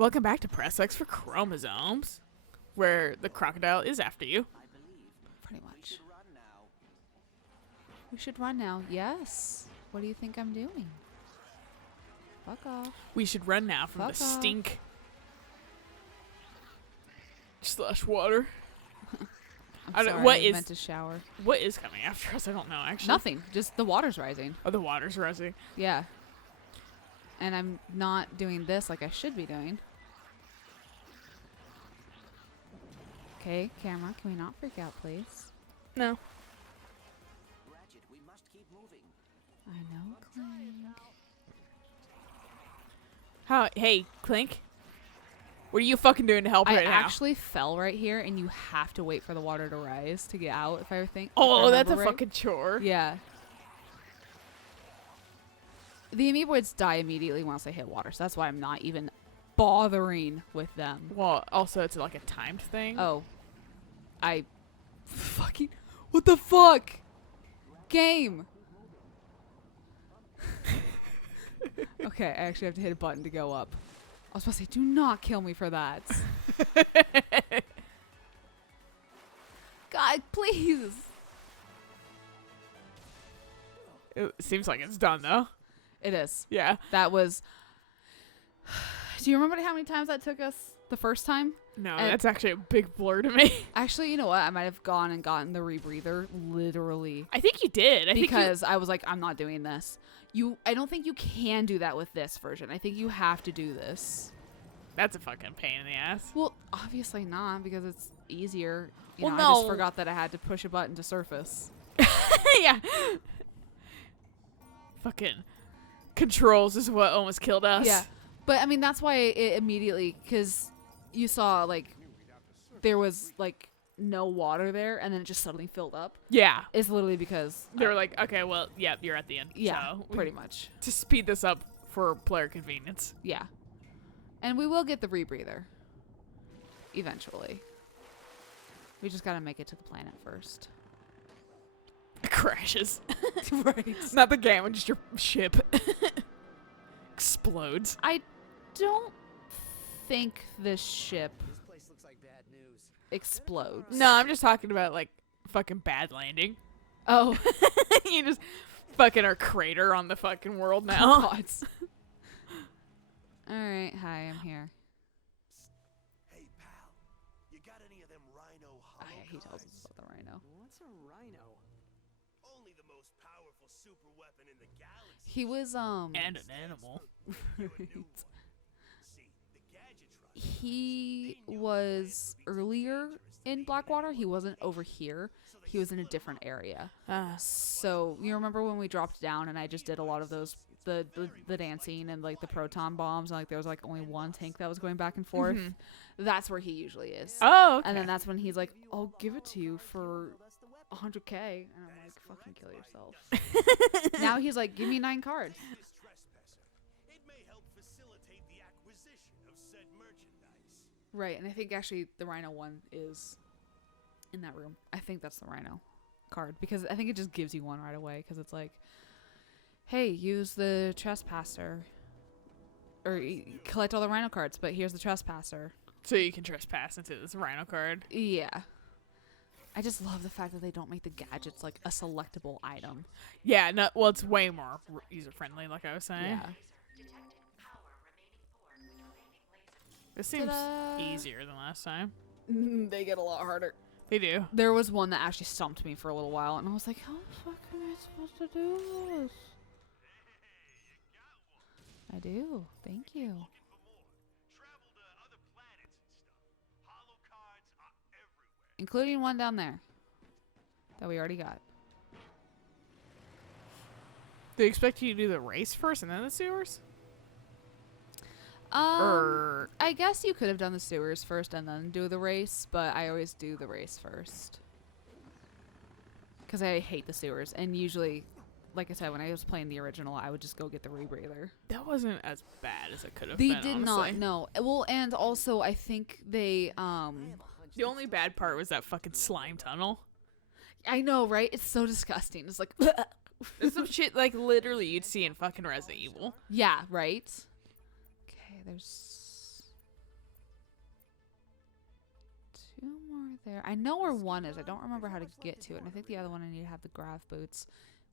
welcome back to Press X for Chromosomes, where the crocodile is after you. Pretty much. We should run now. Yes. What do you think I'm doing? Fuck off. We should run now from the stink. Slush water. I'm sorry, I meant to shower. What is coming after us? I don't know, actually. Nothing. Just the water's rising. Oh, the water's rising. Yeah. And I'm not doing this like I should be doing. Okay, camera, can we not freak out, please? No. Ratchet, we must keep moving. I know, Clank. Hey, Clink. What are you fucking doing to help right now? I actually fell right here, and you have to wait for the water to rise to get out, if I think. Oh, that's a fucking chore. Yeah. The amoeboids die immediately once they hit water, so that's why I'm not even bothering with them. Well, also, it's like a timed thing. Oh. What the fuck? Game. Okay, I actually have to hit a button to go up. I was supposed to say, do not kill me for that. God, please. It seems like it's done, though. It is. Yeah. That was... Do you remember how many times that took us the first time? No, that's actually a big blur to me. Actually, you know what? I might have gone and gotten the rebreather, literally. I think you did. Because I was like, I'm not doing this. I don't think you can do that with this version. I think you have to do this. That's a fucking pain in the ass. Well, obviously not, because it's easier. Well, I no. just forgot that I had to push a button to surface. Yeah. Fucking controls is what almost killed us. Yeah. But, I mean, that's why it immediately, because you saw, like, there was, like, no water there, and then it just suddenly filled up. Yeah. It's literally because... They were like, okay, well, yeah, you're at the end. Yeah, so pretty much. To speed this up for player convenience. Yeah. And we will get the rebreather. Eventually. We just gotta make it to the planet first. It crashes. Right. Not the game, just your ship. Explodes. I don't think this ship This place looks like bad news. explodes. No, I'm just talking about, like, fucking bad landing. Oh. You just fucking are crater on the fucking world now. Gods. Alright, hi, I'm here. Hey, pal. You got any of them R.Y.N.O Oh, yeah, he tells us about the rhino. What's a rhino? Only the most powerful super weapon in the galaxy. He was, And an animal. You're a new one. See, the gadgets run. he was earlier in Blackwater. He wasn't over here. He was in a different area. So, you remember when we dropped down and I just did a lot of those, the dancing and, like, the proton bombs, and, like, there was, like, only one tank that was going back and forth? Mm-hmm. That's where he usually is. Oh, okay. And then that's when he's like, I'll give it to you for 100K. And I'm like, fucking kill yourself. Now he's like, give me 9 cards. This trespasser. It may help facilitate the acquisition of said merchandise. Right, and I think actually the Rhino one is in that room. I think that's the Rhino card, because I think it just gives you one right away, because it's like, hey, use the trespasser. Or collect all the Rhino cards, but here's the trespasser. So you can trespass into this rhino card. Yeah. I just love the fact that they don't make the gadgets like a selectable item. Yeah, no, well, it's way more user-friendly, like I was saying. Yeah. This seems Ta-da. easier than last time. They get a lot harder. They do. There was one that actually stumped me for a little while, and I was like, how the fuck am I supposed to do this? I do. Thank you. Travel to other planets and stuff. Hollow cards are everywhere. Including one down there that we already got. They expect you to do the race first and then the sewers? I guess you could have done the sewers first and then do the race, but I always do the race first. Because I hate the sewers, and usually, like I said, when I was playing the original, I would just go get the rebreather. That wasn't as bad as it could have They been, did honestly. not, no. Well, and also, I think they, The only bad part was that fucking slime tunnel. I know, right? It's so disgusting. It's like, There's some shit, like, literally you'd see in fucking Resident Evil. yeah, right? Okay, there's 2 more there. I know where one is. I don't remember how to get to it. And I think the other one I need to have the grav boots,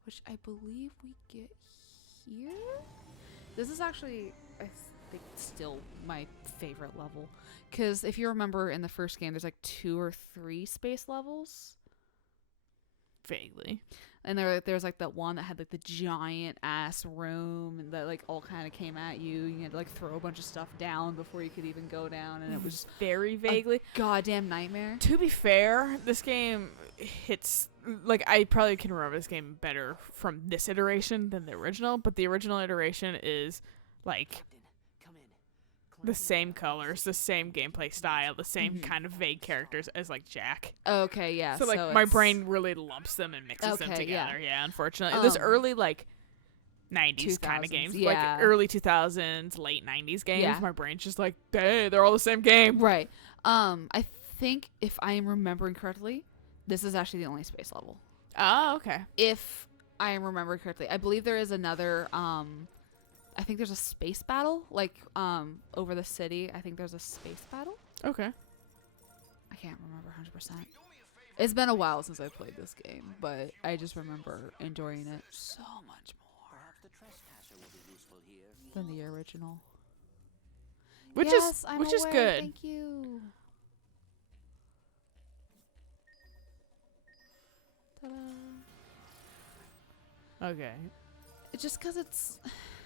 which I believe we get here. This is actually, I think, still my favorite level. Because if you remember in the first game, there's like 2 or 3 space levels. Vaguely. And there's like that one that had like the giant ass room and that like all kind of came at you. You had to like throw a bunch of stuff down before you could even go down, and it was very vaguely a goddamn nightmare. To be fair, this game hits like I probably can remember this game better from this iteration than the original, but the original iteration is like the same colors, the same gameplay style, the same kind of vague characters as like Jack. Okay, yeah. So like my brain really lumps them and mixes them together. Yeah, unfortunately. Those early like 90s kind of games, like early 2000s, late 90s games, my brain's just like, hey, they're all the same game. Right. I think if I am remembering correctly, this is actually the only space level. Oh, okay. If I am remembering correctly. I believe there is another I think there's a space battle, like, over the city. I think there's a space battle. Okay. I can't remember 100%. It's been a while since I played this game, but I just remember enjoying it so much more than the original. Which yes, is good. Thank you. Ta-da. Okay. Just because it's...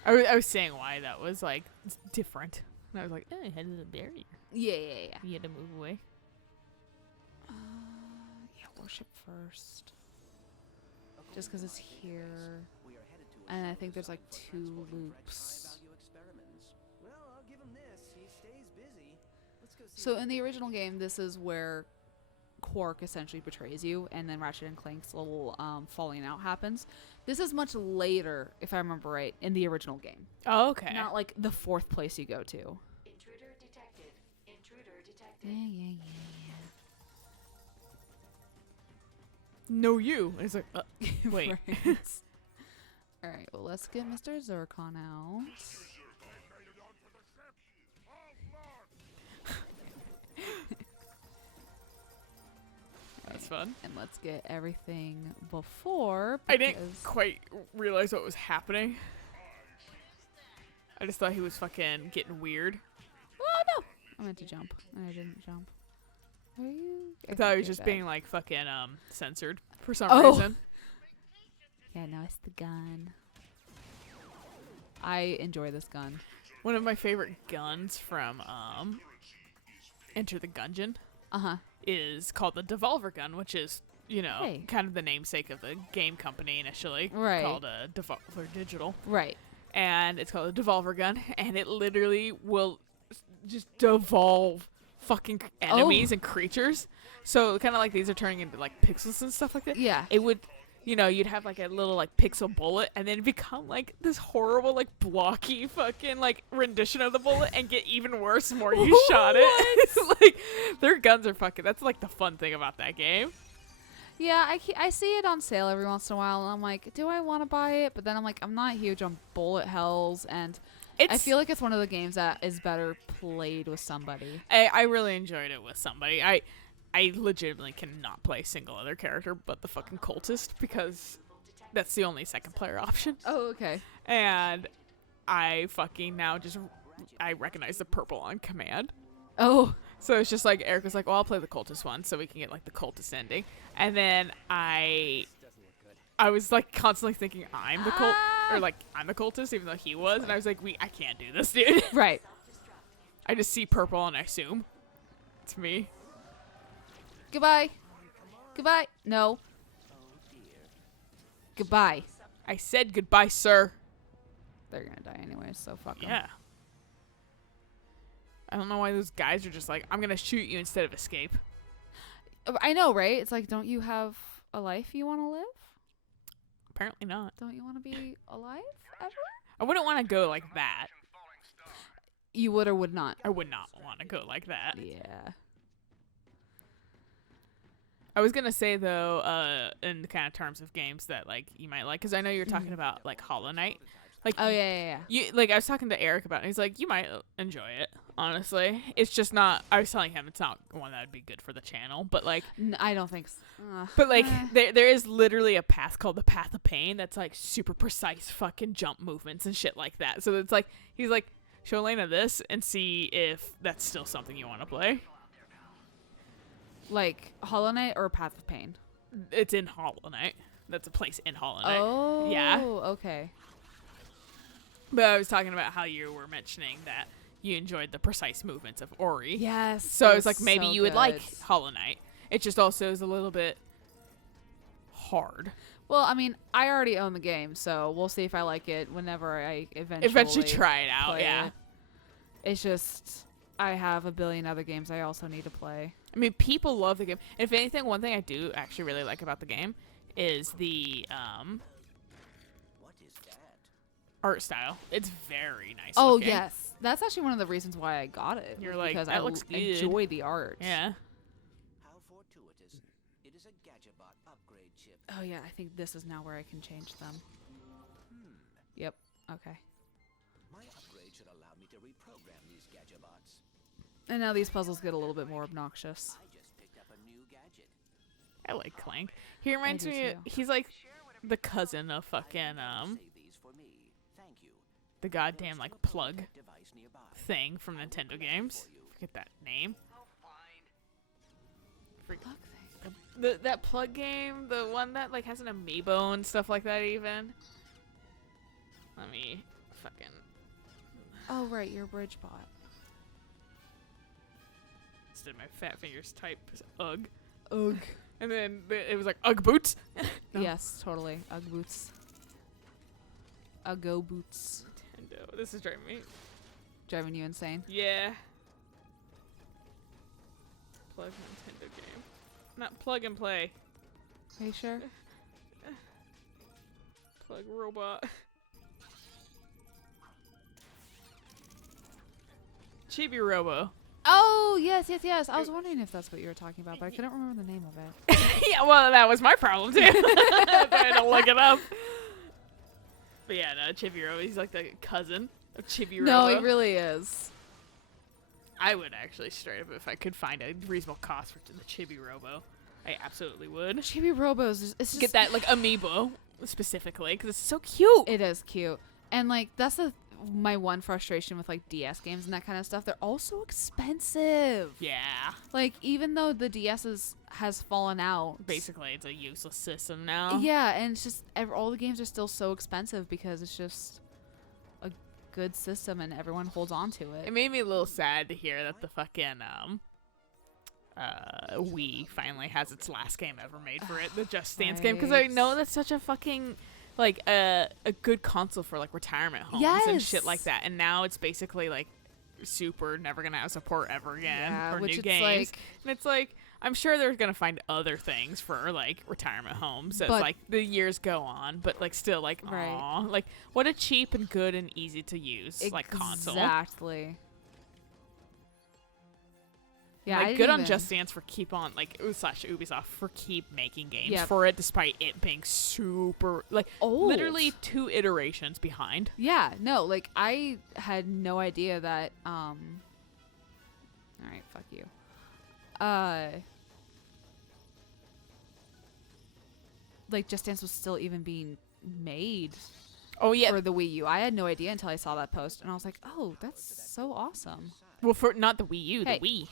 I was saying why that was like different. And I was like, I had a barrier. Yeah. You had to move away. Yeah, worship first. Just because it's here. And I think there's like 2 loops. So in the original game, this is where Quark essentially betrays you, and then Ratchet and Clank's little falling out happens. This is much later, if I remember right, in the original game. Oh, okay. Not like the 4th place you go to. Intruder detected. Intruder detected. Yeah. No, you. It's like, wait. Right. Alright, well, let's get Mr. Zircon out. That's fun. And let's get everything before. I didn't quite realize what was happening. I just thought he was fucking getting weird. Oh, no! I meant to jump, and I didn't jump. Are you? I thought he was just being like fucking censored for some Oh. reason. Yeah, no, it's the gun. I enjoy this gun. One of my favorite guns from Enter the Gungeon Uh-huh. is called the Devolver Gun, which is, you know, Hey. kind of the namesake of the game company initially. Right. Called Devolver Digital. Right. And it's called a Devolver Gun, and it literally will just devolve fucking enemies and creatures. So kind of like these are turning into like pixels and stuff like that. Yeah. It would, you know, you'd have like a little like pixel bullet, and then become like this horrible like blocky fucking like rendition of the bullet, and get even worse the more you shot it. It's like their guns are fucking. That's like the fun thing about that game. Yeah, I see it on sale every once in a while, and I'm like, do I want to buy it? But then I'm like, I'm not huge on bullet hells, and I feel like it's one of the games that is better played with somebody. I really enjoyed it with somebody. I legitimately cannot play a single other character but the fucking cultist, because that's the only second player option. Oh, okay. And I fucking now just I recognize the purple on command. Oh. So it's just like Eric was like, well, I'll play the cultist one so we can get like the cultist ending. And then I was like constantly thinking I'm the cult, or like I'm the cultist, even though he was. And I was like, I can't do this, dude. Right. I just see purple and I assume it's me. Goodbye. Goodbye. No. Goodbye. I said goodbye, sir. They're gonna die anyways, so fuck them. Yeah. I don't know why those guys are just like, I'm gonna shoot you instead of escape. I know, right? It's like, don't you have a life you want to live? Apparently not. Don't you want to be alive ever? I wouldn't want to go like that. You would or would not? I would not want to go like that. Yeah. I was gonna say though, in the kind of terms of games that like you might like, because I know you're talking about like Hollow Knight. Like, Oh yeah. I was talking to Eric about it. And he's like, you might enjoy it. Honestly, it's just not. I was telling him it's not one that would be good for the channel. But like, I don't think so. but like, there is literally a path called the Path of Pain that's like super precise fucking jump movements and shit like that. So it's like he's like, show Alayna this and see if that's still something you want to play. Like Hollow Knight or Path of Pain? It's in Hollow Knight. That's a place in Hollow Knight. Oh, Yeah. Okay. But I was talking about how you were mentioning that you enjoyed the precise movements of Ori. Yes. So I was like, maybe you would like good. Hollow Knight. It just also is a little bit hard. Well, I mean, I already own the game, so we'll see if I like it whenever I Eventually try it out, play yeah. it. It's just I have a billion other games I also need to play. I mean, people love the game. If anything, one thing I do actually really like about the game is the What is that? art style. It's very nice Oh looking. yes, that's actually one of the reasons why I got it. You're was like, because that I looks good. enjoy the art. Yeah. How fortuitous. It is a Gadgetbot upgrade chip. Oh yeah, I think this is now where I can change them. Yep. Okay. My upgrade should allow me to reprogram these Gadgetbots. And now these puzzles get a little bit more obnoxious. I just picked up a new gadget. I like Clank. He reminds do me, too. he's like the cousin of fucking, Save these for me. Thank you. the goddamn, like, plug Device nearby. thing from Nintendo games. Forget that name. That plug game, the one that like has an amiibo and stuff like that even. Let me fucking Oh right, your bridge bot. instead my fat fingers type UGG. Ugh. And then it was like UGG boots. No. Yes, totally. Ugg boots. Uggo boots. Nintendo. This is driving me. Driving you insane. Yeah. Plug Nintendo game. Not plug and play. Are you sure? Plug robot. Chibi Robo. Oh yes. I was wondering if that's what you were talking about, but I couldn't remember the name of it. Yeah, well, that was my problem too. I had to look it up. But yeah, no, Chibi Robo. He's like the cousin of Chibi Robo. No, he really is. I would actually straight up if I could find a reasonable cost for the Chibi Robo. I absolutely would. Chibi Robos. It's just Get that like amiibo specifically because it's so cute. It is cute, and like that's my one frustration with like DS games and that kind of stuff. They're all so expensive. Yeah. Like even though the DS has fallen out, Basically, it's a useless system now. yeah, and it's just all the games are still so expensive because it's just a good system and everyone holds on to it. It made me a little sad to hear that the fucking Wii finally has its last game ever made for it, the Just Dance game, because I know that's such a fucking like a good console for like retirement homes and shit like that, and now it's basically like super never gonna have support ever again for which new it's games. like, And it's like I'm sure they're gonna find other things for like retirement homes as But- like the years go on, but like still like Right. aw, like what a cheap and good and easy to use like console. Exactly. Yeah, Like I good didn't on even- Just Dance for keep on like slash Ubisoft for keep making games Yep. for it despite it being super like Old. literally 2 iterations behind. Yeah, no, like I had no idea that all right, fuck you. Like Just Dance was still even being made Oh yeah. for the Wii U. I had no idea until I saw that post and I was like, "Oh, that's so awesome." Well, for not the Wii U, Hey. the Wii.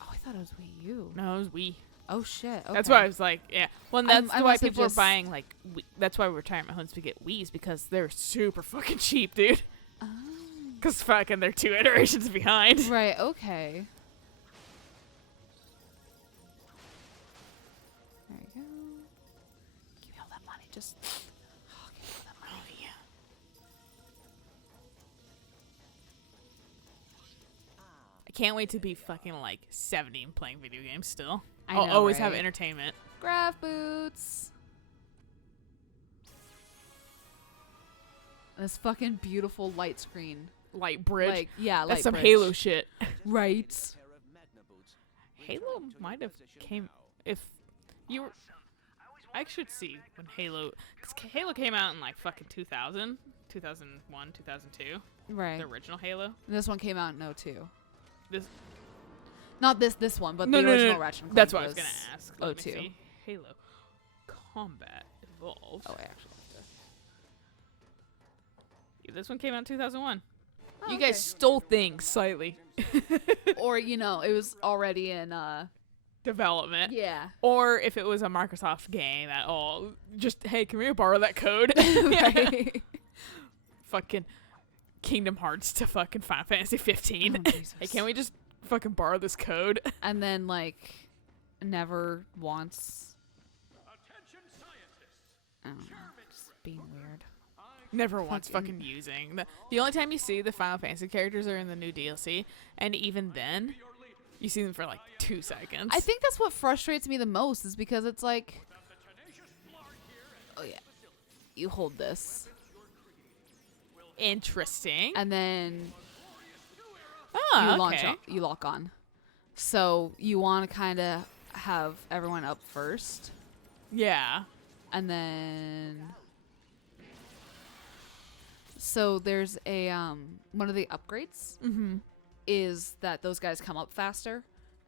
Oh, I thought it was Wii U. No, it was Wii. Oh shit. Okay. That's why I was like, yeah. Well, and that's I why must have people just- are buying like. That's why retirement homes to get Wii's because they're super fucking cheap, dude. Oh. Because fucking they're 2 iterations behind. Right, okay. There you go. Give me all that money. Just oh, give me all that money. Oh yeah. I can't wait to be fucking like 70 and playing video games still. I I'll know, always have right? entertainment. Graph boots. This fucking beautiful light screen. Light bridge. Like, yeah, That's light some bridge. Halo shit. Right. Pair of Magna boots. Halo might have came if you were. I always I should see when Halo, because Halo came out in like fucking 2000, 2001, 2002. Right. The original Halo. This one came out in 02. This. Not this one, but No, the no, no, original no. Ratchet and Clank That's what I was gonna ask. Let me 02. see. Halo Combat Evolved. Oh, I actually have to. Yeah, this one came out in 2001. Oh, You okay. guys stole things slightly. Or, you know, it was already in, Development. yeah. Or if it was a Microsoft game at all, just, hey, can we borrow that code? Right. Fucking Kingdom Hearts to fucking Final Fantasy 15. Oh, Jesus. Hey, can we just fucking borrow this code? And then, like, never once. I don't know. Just being weird. Never once Fucking- fucking using. The only time you see the Final Fantasy characters are in the new DLC, and even then, you see them for like 2 seconds. I think that's what frustrates me the most is because it's like, oh yeah, you hold this, Interesting. and then Oh, you launch okay. on, you lock on. So you want to kind of have everyone up first, Yeah. and then so there's a one of the upgrades Mm-hmm. is that those guys come up faster,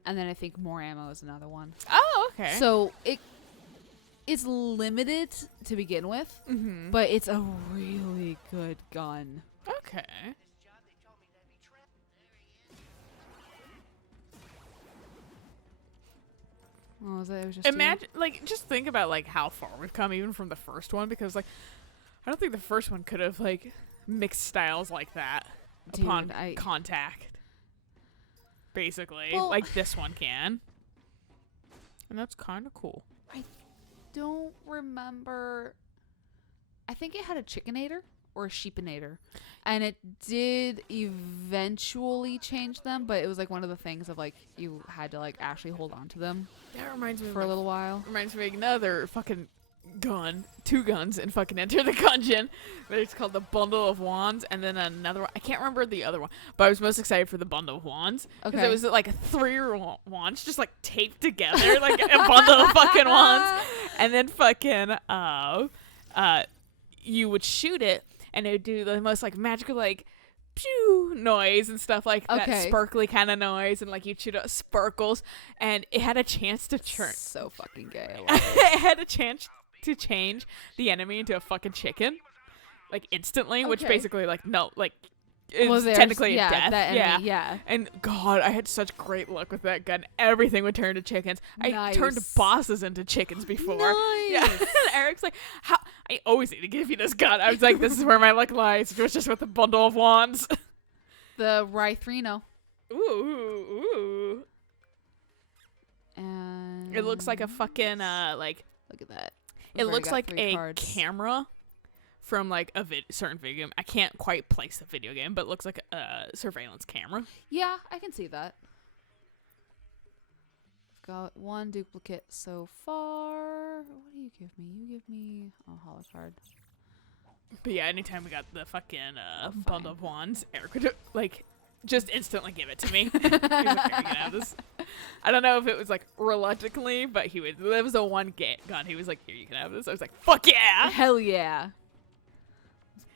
and then I think more ammo is another one. Oh, okay. So it's limited to begin with, Mm-hmm. but it's a really good gun. Okay. What was it? It was just you? Imagine, like, just think about like how far we've come even from the first one, because like, I don't think the first one could have like mixed styles like that Dude, upon I- contact. Basically, Well- like this one can, and that's kind of cool. Don't remember. I think it had a chickinator or a sheepinator, and it did eventually change them, but it was like one of the things of like you had to like actually hold on to them That reminds me for a little while. reminds me of another fucking gun, 2 guns, and fucking Enter the Gungeon. It's called the Bundle of Wands, and then another one. I can't remember the other one, but I was most excited for the Bundle of Wands because Okay. it was like 3 wands just like taped together, like a bundle of fucking wands, and then fucking you would shoot it, and it would do the most like magical like pew noise and stuff like that Okay. sparkly kind of noise, and like you'd shoot out sparkles, and it had a chance to turn. So fucking gay. I love it. It had a chance to change the enemy into a fucking chicken, like instantly, which Okay. basically like no, like it's Well, there's- technically yeah, a death. that Yeah. enemy, yeah. And God, I had such great luck with that gun. Everything would turn to chickens. I turned Nice. bosses into chickens before. Yeah. Nice. And Eric's like, "How? I always need to give you this gun." I was like, "This is where my luck lies." It was just with a bundle of wands. The R.Y.N.O. Ooh. And It looks like a fucking like. look at that. It We've already looks got like 3 a cards. camera from like a certain video game. I can't quite place the video game, but it looks like a surveillance camera. Yeah, I can see that. I've got 1 duplicate so far. What do you give me? You give me a holo card. But yeah, anytime we got the fucking fine. bundle of wands, Eric would like just instantly give it to me. He was like, "Here, you can have this." I don't know if it was like reluctantly, but he would. That was the one gun. He was like, "Here, you can have this." I was like, "Fuck yeah!" Hell yeah.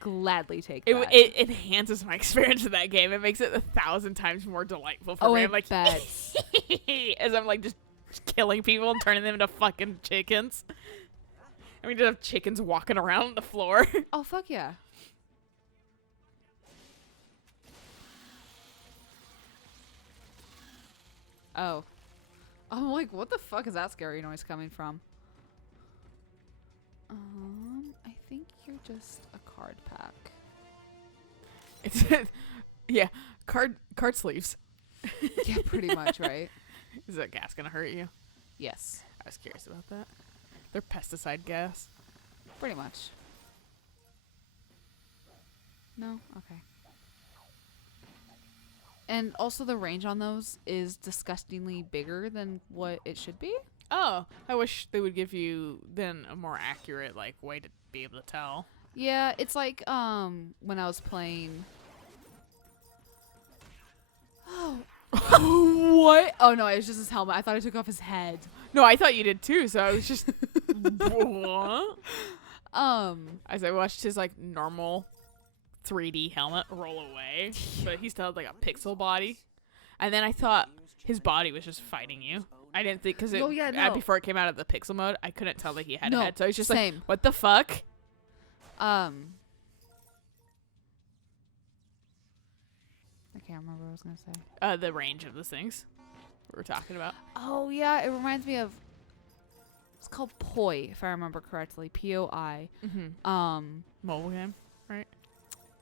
Gladly take It, that. it enhances my experience with that game. It makes it 1,000 times more delightful for Oh, me. I I'm like, bet. as I'm like just killing people and turning them into fucking chickens. And we just have chickens walking around on the floor. Oh, fuck yeah. Oh. I'm like, what the fuck is that scary noise coming from? I think you're just a card pack. It's yeah, card sleeves. Yeah, pretty much, right? Is that gas gonna hurt you? Yes, I was curious about that. They're pesticide gas. pretty much. No? Okay. And also the range on those is disgustingly bigger than what it should be. Oh, I wish they would give you then a more accurate like way to be able to tell. Yeah, it's like when I was playing. Oh. What? Oh no, it was just his helmet. I thought I took off his head. No, I thought you did too, so I was just What? Um, As I watched his like normal 3D helmet roll away, but he still had like a pixel body. And then I thought his body was just fighting you. I didn't think because Oh, yeah, no. before it came out of the pixel mode, I couldn't tell that he had No, a head. So I was just same. like, "What the fuck?" I can't remember what I was gonna say. The range of the things we were talking about. Oh yeah, it reminds me of. It's called Poi, if I remember correctly. POI. Mm-hmm. Mobile game, right?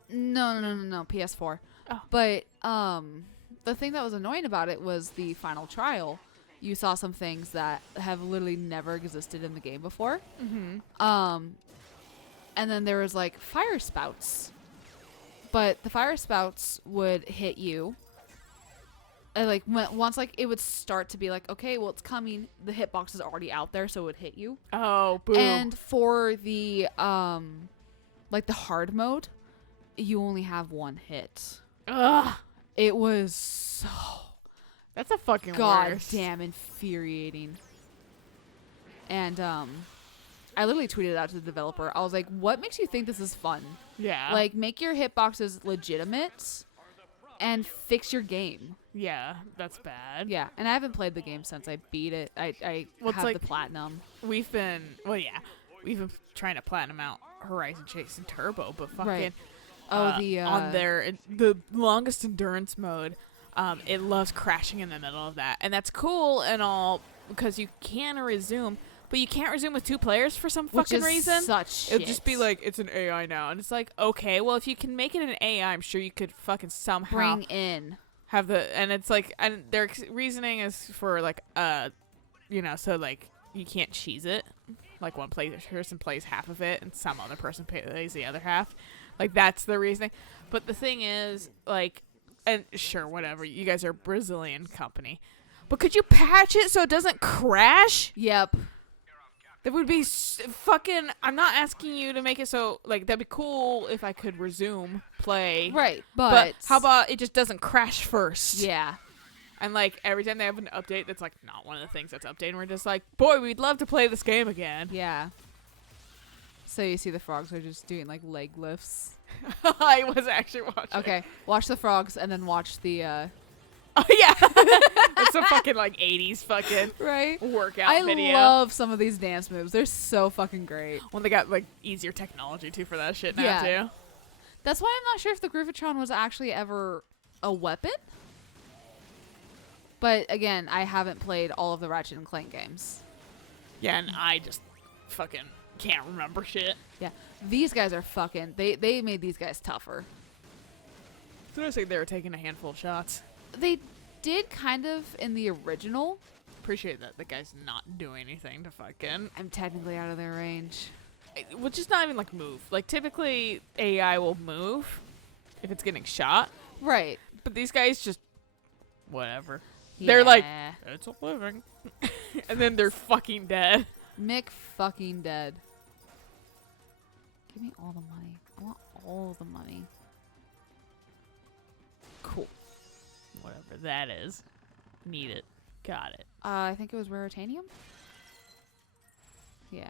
No. PS4. Oh. But the thing that was annoying about it was the final trial. You saw some things that have literally never existed in the game before. Mm-hmm. And then there was like fire spouts, but the fire spouts would hit you. And like once like it would start to be like, okay, well it's coming. The hitbox is already out there, so it would hit you. Oh, boom. And for the like the hard mode, you only have one hit. Ugh. It was so That's a fucking worst. goddamn infuriating. And I literally tweeted it out to the developer. I was like, what makes you think this is fun? Yeah. Like, make your hitboxes legitimate and fix your game. Yeah, that's bad. Yeah, and I haven't played the game since I beat it. I Well, it's have like- the platinum. We've been trying to platinum out Horizon Chase and Turbo, but fucking Right. Oh, the on the longest endurance mode, it loves crashing in the middle of that, and that's cool and all because you can resume, but you can't resume with 2 players for some which fucking is reason. such shit. It'll just be like it's an AI now, and it's like okay, well if you can make it an AI, I'm sure you could fucking somehow bring in. have and it's like, and their reasoning is for like so like you can't cheese it, like one person plays half of it and some other person plays the other half, like that's the reasoning. But the thing is, like, and sure, whatever, you guys are a Brazilian company, but could you patch it so it doesn't crash? Yep. That would be fucking. I'm not asking you to make it so like that'd be cool if I could resume play. Right, But but how about it just doesn't crash first? yeah. And like every time they have an update that's like not one of the things that's updated, we're just like, boy, we'd love to play this game again. Yeah. So you see the frogs are just doing like leg lifts. I was actually watching. Okay, watch the frogs and then watch the Oh yeah. It's a fucking like 80s fucking right. workout I video. love some of these dance moves. They're so fucking great. When they got like easier technology too for that shit now Yeah. too. That's why I'm not sure if the Griffitron was actually ever a weapon. But again, I haven't played all of the Ratchet and Clank games. Yeah, and I just fucking can't remember shit. Yeah, these guys are fucking. They made these guys tougher. So I think they were taking a handful of shots. They did kind of in the original. Appreciate that the guy's not doing anything to fucking. I'm technically out of their range. Which is not even like move. Like typically AI will move if it's getting shot, Right. but these guys just whatever. They're like, Yeah. it's a living, and then they're fucking dead. Mick fucking dead. Give me all the money. I want all the money. Cool. Whatever that is. Need it. Got it. I think it was Raritanium. Yeah.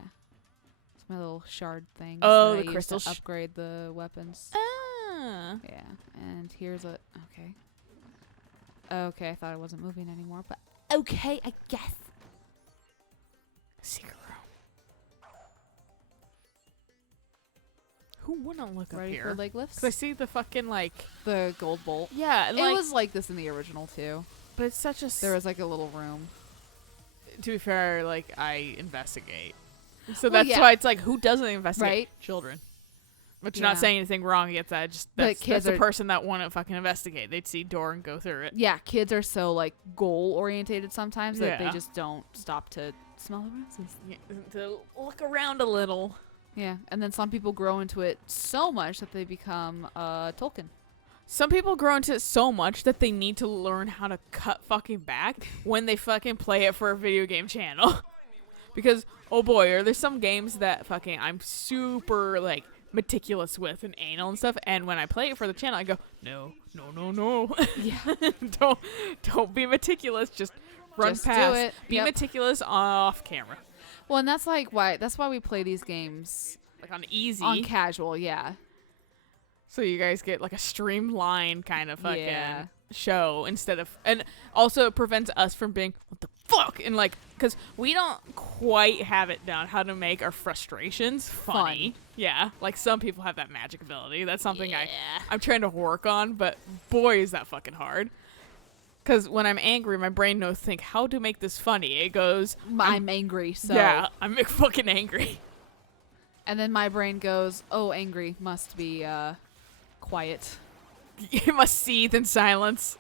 It's my little shard thing. Oh, that I the use crystal to upgrade the weapons. Ah. Yeah. And here's a. Okay. Okay, I thought it wasn't moving anymore, but okay, I guess. Secret room. Who wouldn't look Ready up for here? leg lifts? 'Cause I see the fucking like. The gold bolt. Yeah, and, like, It was like this in the original too. but it's such a. There was like a little room. To be fair, like I investigate, so Well, that's yeah. why it's like who doesn't investigate? Right. Children. But you're Yeah. not saying anything wrong against that. Just But that's kids the are- person that wouldn't fucking investigate. They'd see door and go through it. Yeah, kids are so like goal orientated sometimes that they Yeah. just don't stop to smell the roses. Yeah, to look around a little. Yeah, and then some people grow into it so much that they become Tolkien. Some people grow into it so much that they need to learn how to cut fucking back when they fucking play it for a video game channel. Because, oh boy, are there some games that fucking I'm super, like, meticulous with and anal and stuff, and when I play it for the channel, I go, no. Yeah. don't be meticulous, just run Just do past. it. Be Yep. meticulous off camera. Well, and that's why we play these games Like on easy. on casual, yeah. So you guys get like a streamlined kind of fucking Yeah. show instead of, and also it prevents us from being what the fuck, and like, because we don't quite have it down how to make our frustrations funny. Yeah, like some people have that magic ability. That's something I'm trying to work on, but boy is that fucking hard. Because when I'm angry, my brain knows think how to make this funny. It goes, I'm angry, so yeah, I'm fucking angry. and then my brain goes, oh, angry must be quiet. You must seethe in silence.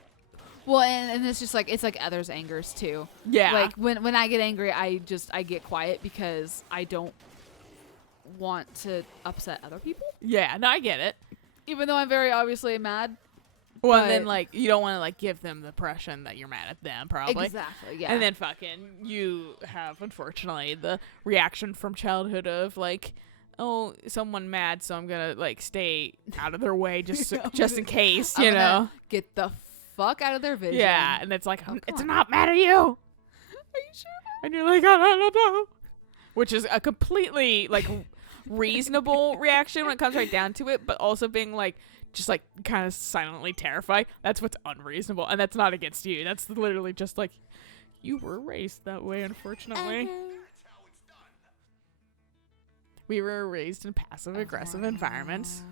Well, and it's just like it's like others' angers too. Yeah. Like when I get angry, I get quiet because I don't want to upset other people. Yeah, no, I get it. Even though I'm very obviously mad. Well, and then But- like you don't want to like give them the impression that you're mad at them, probably. Exactly. Yeah. And then fucking you have unfortunately the reaction from childhood of like, oh, someone mad, so I'm gonna like stay out of their way just just in case, I'm you gonna know. get the fuck out of their vision. Yeah, and it's like Oh, it's come on. not mad at you. Are you sure? And you're like, I don't know. Which is a completely like reasonable reaction when it comes right down to it, but also being like just like kind of silently terrified. That's what's unreasonable, and that's not against you. That's literally just like you were raised that way, unfortunately. We were raised in passive aggressive environments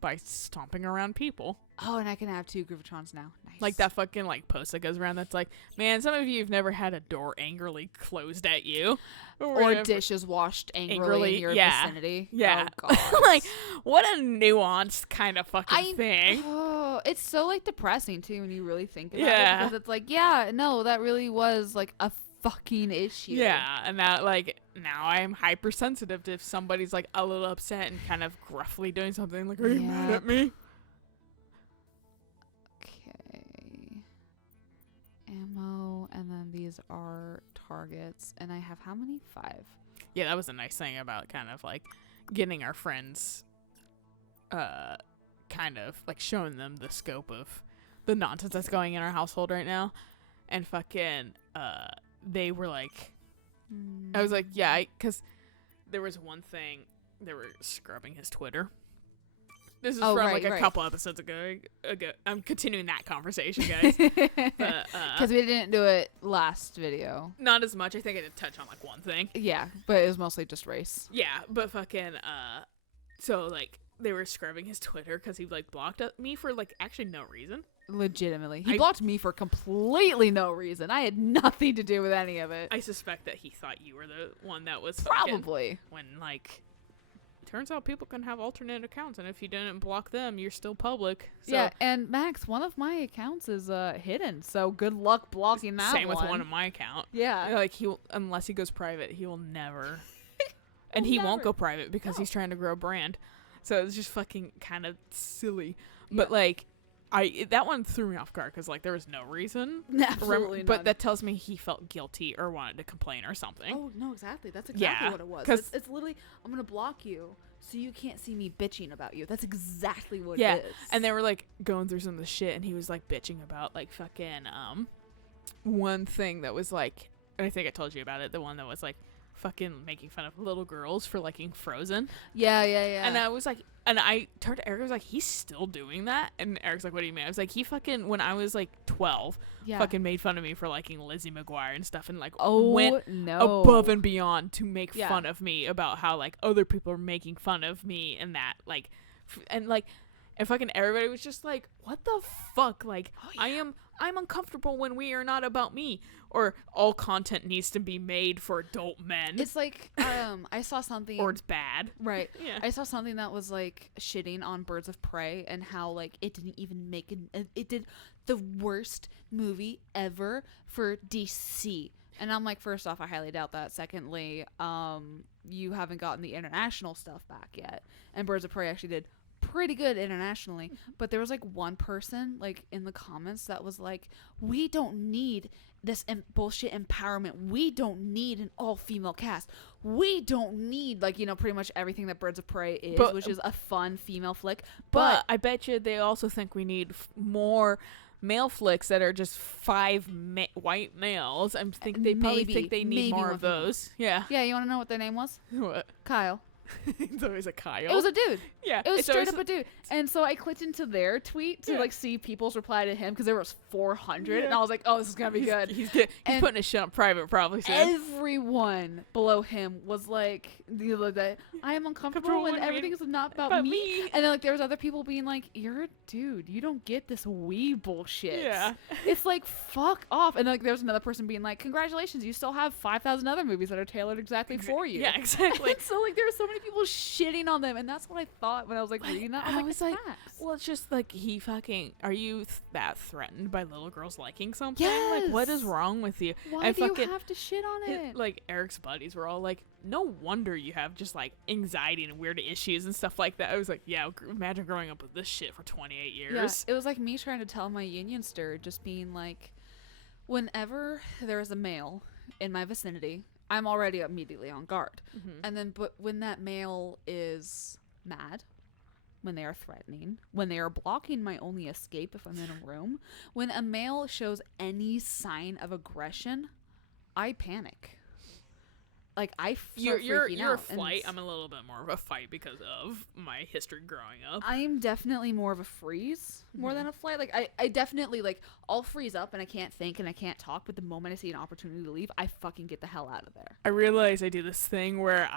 by stomping around people. Oh, and I can have 2 Grivitrons now. Nice. Like that fucking like post that goes around that's like, man, some of you have never had a door angrily closed at you. Or whatever. dishes washed angrily Angrily, in your yeah. vicinity. Yeah. Oh, God. Like, what a nuanced kind of fucking thing. Oh, it's so like depressing too when you really think about Yeah. it. Because it's like, yeah, no, that really was like a fucking issue. Yeah, and that like now I'm hypersensitive to if somebody's like a little upset and kind of gruffly doing something like, are you mad Yep. at me? Okay. Ammo, and then these are targets, and I have how many? 5. Yeah, that was a nice thing about kind of like getting our friends kind of like showing them the scope of the nonsense that's going in our household right now. And fucking they were like, I was like, yeah, because there was one thing, they were scrubbing his Twitter. This is Oh, from right, like a right. couple episodes ago. I'm continuing that conversation, guys. But, Because we didn't do it last video. not as much. I think I did touch on like one thing. Yeah, but it was mostly just race. Yeah, but fucking so like they were scrubbing his Twitter because he like blocked me for like actually no reason. Legitimately. He I- blocked me for completely no reason. I had nothing to do with any of it. I suspect that he thought you were the one that was fucking, Probably. when like turns out people can have alternate accounts, and if you didn't block them, you're still public. So Yeah, and Max, one of my accounts is hidden, so good luck blocking that same with one of my account. Yeah. Like he will, unless he goes private, he will never. And He'll he won't never. go private because No. he's trying to grow a brand. So it's just fucking kind of silly. But like that one threw me off guard because like there was no reason. Absolutely But none. that tells me he felt guilty or wanted to complain or something. Oh, no, exactly. That's exactly Yeah, what it was. 'cause- It's literally, I'm going to block you so you can't see me bitching about you. That's exactly what Yeah, it is. and they were like going through some of the shit, and he was like bitching about like fucking one thing that was like, and I think I told you about it, the one that was like fucking making fun of little girls for liking Frozen. Yeah. And I was like, and I turned to Eric, I was like, he's still doing that? And Eric's like, what do you mean? I was like, he fucking, when I was like 12, Yeah. fucking made fun of me for liking Lizzie McGuire and stuff, and like Oh, went no. above and beyond to make Yeah. fun of me about how like other people are making fun of me and that like and fucking everybody was just like, what the fuck? Like I'm uncomfortable when we are not about me, or all content needs to be made for adult men, It's like, I saw something. or it's bad. Right. Yeah. I saw something that was like shitting on Birds of Prey and how like it didn't even make it did the worst movie ever for DC. And I'm like, first off, I highly doubt that. Secondly, you haven't gotten the international stuff back yet. And Birds of Prey actually did pretty good internationally. But there was like one person like in the comments that was like, we don't need this bullshit empowerment. We don't need an all-female cast. We don't need like, you know, pretty much everything that Birds of Prey is, But- which is a fun female flick. But I bet you they also think we need more male flicks that are just 5 white males. I think they probably think they need more of those. Yeah. Yeah, you want to know what their name was? What? Kyle. It's always a Kyle. It was a dude. Yeah. It was it's straight always up a dude. And so I clicked into their tweet to like see people's reply to him because there was 400, and I was like, "Oh, this is gonna be good." He's And putting his shit on private, probably. Soon. everyone below him was like, "I am uncomfortable when everything is not about me." And then like there was other people being like, "You're a dude. You don't get this wee bullshit." Yeah. It's like fuck off. And like there was another person being like, "Congratulations, you still have 5,000 other movies that are tailored exactly for you." Yeah, exactly. And so like there were so many people shitting on them, and that's what I thought when I was like reading that. I was like, facts. well, it's just like he fucking. Are you that threatened by little girls liking something? Like, what is Yes. wrong with you? Why and do you fucking have to shit on it? like Eric's buddies were all like, no wonder you have just like anxiety and weird issues and stuff like that. I was like, yeah, imagine growing up with this shit for 28 years. Yeah, it was like me trying to tell my union stir, just being like, whenever there is a male in my vicinity, I'm already immediately on guard. Mhm. And then, but when that male is mad, when they are threatening, when they are blocking my only escape if I'm in a room, when a male shows any sign of aggression, I panic. Like I start You're freaking a out, and flight. I'm a little bit more of a fight because of my history growing up. I am definitely more of a freeze more than a flight. Like I definitely like I'll freeze up and I can't think and I can't talk, but the moment I see an opportunity to leave, I fucking get the hell out of there. I realize I do this thing where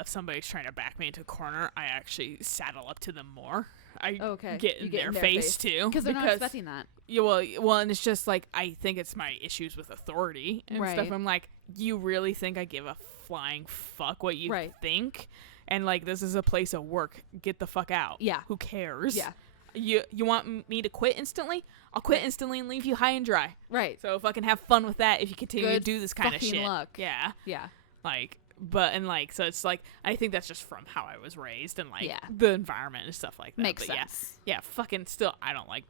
if somebody's trying to back me into a corner, I actually saddle up to them more. I get in their face too because they're not expecting that. Yeah, well, and it's just like I think it's my issues with authority and stuff. Right. I'm like, you really think I give a flying fuck what you Right. think? And like, this is a place of work. Get the fuck out. Yeah. Who cares? Yeah. You want me to quit instantly? I'll quit instantly and leave you high and dry. Right. So fucking have fun with that if you continue to Good do this kind of fucking shit. luck. Yeah. Yeah. Like, but and like, so it's like I think that's just from how I was raised and like Yeah. the environment and stuff like that. Makes But sense. Yeah, fucking still, I don't like,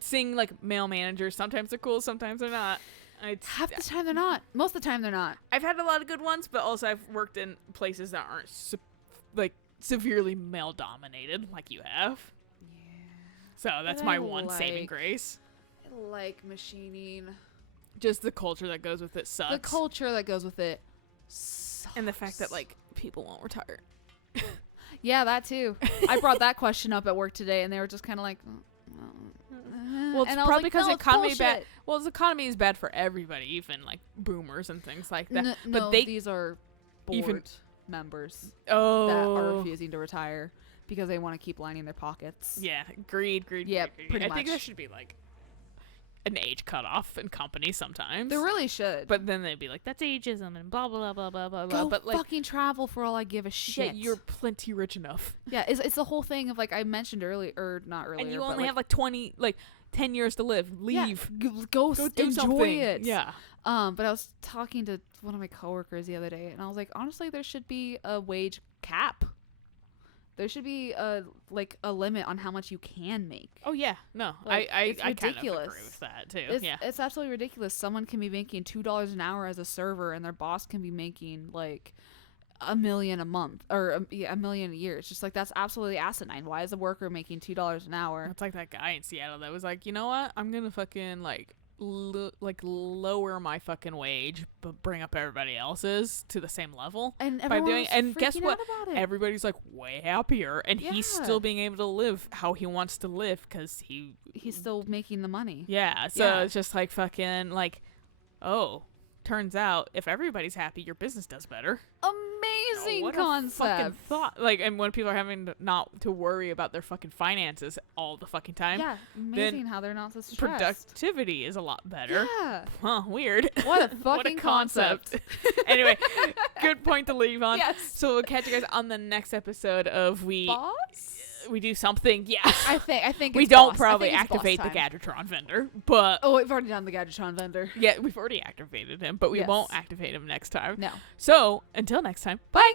seeing like male managers. Sometimes they're cool, sometimes they're not. Half the time they're not. Most of the time they're not. I've had a lot of good ones, but also I've worked in places that aren't severely male dominated like you have. Yeah. So that's But my I one saving like- grace. I like machining. Just the culture that goes with it sucks. The culture that goes with it sucks. And the fact that like people won't retire. Yeah, that too. I brought that question up at work today, and they were just kind of like, Well, it's and I was probably like, because no, the it's economy bad. bullshit. Well, the economy is bad for everybody, even like boomers and things like that. No, these are board even- members Oh, that are refusing to retire because they want to keep lining their pockets. yeah, greed. Yeah, greed. pretty I think there much. should be like an age cutoff in companies sometimes. They really should. But then they'd be like, "That's ageism," and blah blah blah blah blah blah. Go But like, fucking travel for all I give a shit. yeah, you're plenty rich enough, Yeah, it's the whole thing of like I mentioned earlier, or not earlier, and you but only have like 10 years to live. Leave. Yeah, go do enjoy something. it. Yeah. But I was talking to one of my coworkers the other day, and I was like, honestly, there should be a wage cap. There should be a limit on how much you can make. Oh yeah. No, Like, I it's kind of ridiculous. agree with that too. It's, yeah. it's absolutely ridiculous. Someone can be making $2 an hour as a server, and their boss can be making like $1 million a month or $1 million a year. It's just like that's absolutely asinine. Why is a worker making $2 an hour? It's like that guy in Seattle that was like, you know what? I'm gonna fucking lower my fucking wage, but bring up everybody else's to the same level. And by everyone doing, was and guess freaking what? out about it. Everybody's like way happier, and he's Yeah. still being able to live how he wants to live because He's still making the money. yeah. So Yeah. it's just like fucking like, oh, turns out if everybody's happy, your business does better. Amazing What a concept. fucking thought. Like, and when people are having to not to worry about their fucking finances all the fucking time, Yeah, amazing how they're not so stressed. productivity is a lot better. Yeah. Huh, weird. What a What a fucking concept. Anyway, good point to leave on. Yes. So we'll catch you guys on the next episode of Boss? we do something. Yeah. I think We it's don't boss. I probably think it's boss activate the time. Gadgetron vendor, but Oh, we've already done the Gadgetron vendor. yeah, we've already activated him, but we Yes. won't activate him next time. No. So until next time, bye.